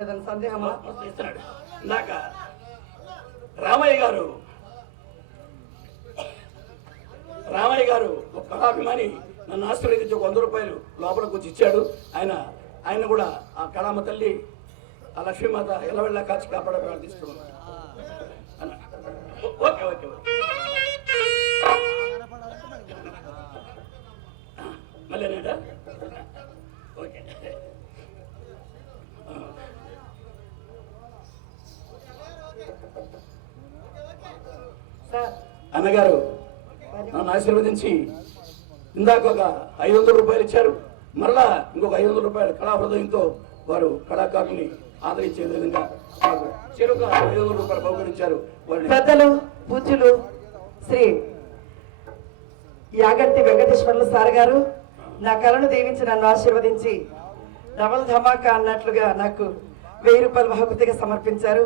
సందేహం ఇస్తున్నాడు. ఇందాక రామయ్య గారు ఒక కళాభిమాని నన్ను ఆశీర్వదించి ఒక 100 రూపాయలు లోపలికి వచ్చి ఇచ్చాడు. ఆయన కూడా ఆ కళామ తల్లి ఆ లక్ష్మీమాత ఎల్లవెళ్ళ కాచి కాపాడ ప్రార్థిస్తున్నాను. ఓకే ఓకే మళ్ళీ ఓకే అన్నగారు నన్ను ఆశీర్వదించి ఇందాక ఒక 500 రూపాయలు ఇచ్చారు. మరలా ఇంకొక 500 రూపాయలు కళా హృదయంతో వారు కళాకారుల్ని ఆదరించే విధంగా మాకు చెరుకు 500 రూపాయలు బహుకరించారు. పెద్దలు పూజ్యులు శ్రీ యాగంటి వెంకటేశ్వర్లు సార్ గారు నా కళను దీవించి నన్ను ఆశీర్వదించి డబల్ ధమాకా అన్నట్లుగా నాకు 1000 రూపాయలు బహుమతిగా సమర్పించారు.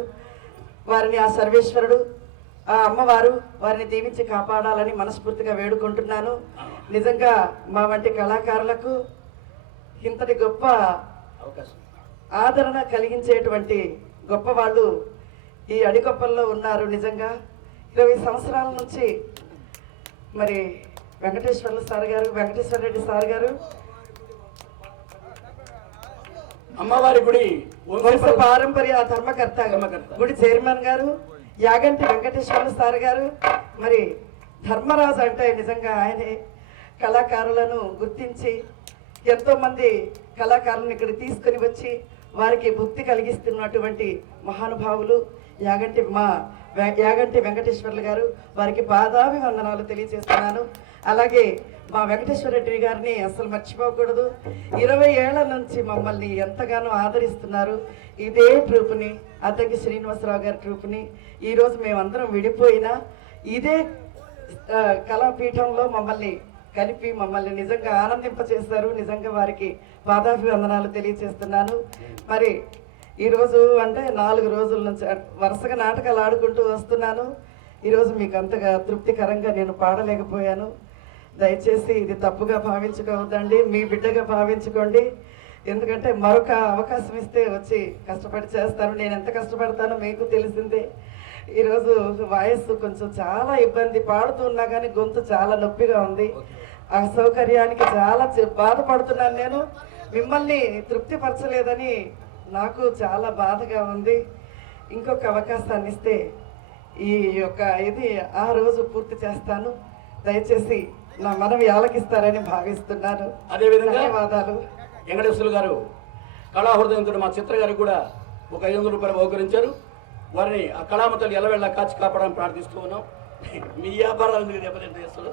వారిని ఆ సర్వేశ్వరుడు ఆ అమ్మవారు వారిని దీవించి కాపాడాలని మనస్ఫూర్తిగా వేడుకుంటున్నాను. నిజంగా మా వంటి కళాకారులకు ఇంతటి గొప్ప ఆదరణ కలిగించేటువంటి గొప్ప వాళ్ళు ఈ అడిగొప్పల్లో ఉన్నారు. నిజంగా 20 సంవత్సరాల నుంచి మరి వెంకటేశ్వర్లు సార్ గారు, వెంకటేశ్వర రెడ్డి సార్ గారు, అమ్మవారి గుడి వంశ పారంపర్య ధర్మకర్త గుడి చైర్మన్ గారు యాగంటి వెంకటేశ్వర్లు సార్ గారు, మరి ధర్మరాజు అంటే నిజంగా ఆయనే కళాకారులను గుర్తించి ఎంతోమంది కళాకారులను ఇక్కడ తీసుకుని వచ్చి వారికి భక్తి కలిగిస్తున్నటువంటి మహానుభావులు యాగంటి వెంకటేశ్వర్లు గారు. వారికి పాదాభివందనాలు తెలియజేస్తున్నాను. అలాగే మా వెంకటేశ్వర రెడ్డి గారిని అసలు మర్చిపోకూడదు. 20 ఏళ్ల నుంచి మమ్మల్ని ఎంతగానో ఆదరిస్తున్నారు. ఇదే ట్రూప్ని అద్దంకి శ్రీనివాసరావు గారి ట్రూప్ని ఈరోజు మేమందరం విడిపోయినా ఇదే కళాపీఠంలో మమ్మల్ని కలిపి మమ్మల్ని నిజంగా ఆనందింపచేశారు. నిజంగా వారికి పాదాభివందనాలు తెలియజేస్తున్నాను. మరి ఈరోజు అంటే 4 రోజుల నుంచి వరుసగా నాటకాలు ఆడుకుంటూ వస్తున్నాను. ఈరోజు మీకు అంతగా తృప్తికరంగా నేను పాడలేకపోయాను. దయచేసి ఇది తప్పుగా భావించుకోవద్దండి, మీ బిడ్డగా భావించుకోండి. ఎందుకంటే మరొక అవకాశం ఇస్తే వచ్చి కష్టపడి చేస్తాను. నేను ఎంత కష్టపడతానో మీకు తెలిసిందే. ఈరోజు వాయిస్ కొంచెం చాలా ఇబ్బంది, పాడుతున్నా కానీ గొంతు చాలా నొప్పిగా ఉంది. అసౌకర్యానికి చాలా బాధపడుతున్నాను. నేను మిమ్మల్ని తృప్తిపరచలేదని నాకు చాలా బాధగా ఉంది. ఇంకొక అవకాశాన్ని ఇస్తే ఈ యొక్క ఇది ఆ రోజు పూర్తి చేస్తాను. దయచేసి నా మనవి ఆలకిస్తారని భావిస్తున్నాను. అదేవిధంగా ధన్యవాదాలు. వెంకటేశ్వర గారు కళాహృదయంతో మా చిత్ర గారికి కూడా ఒక 500 రూపాయలు బహుకరించారు. వారిని ఆ కళామతలు ఎల్లవెళ్ళ కాచి కాపాడని ప్రార్థిస్తూ ఉన్నాం. మీ వ్యాపారాలు మీరు దెబ్బతింటే చేస్తారు.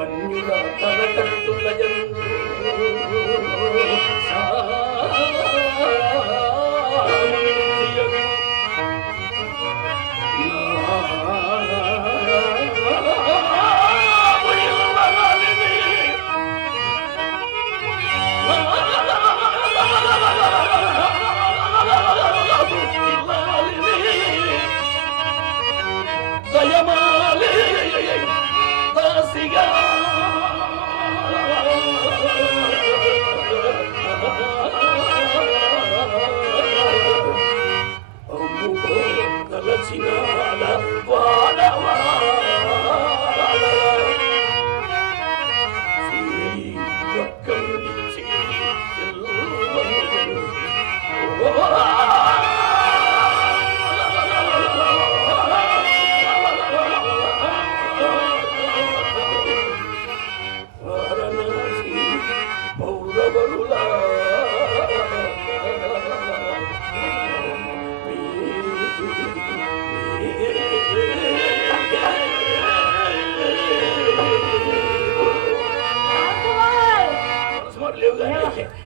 అన్యుల తల కట్టుల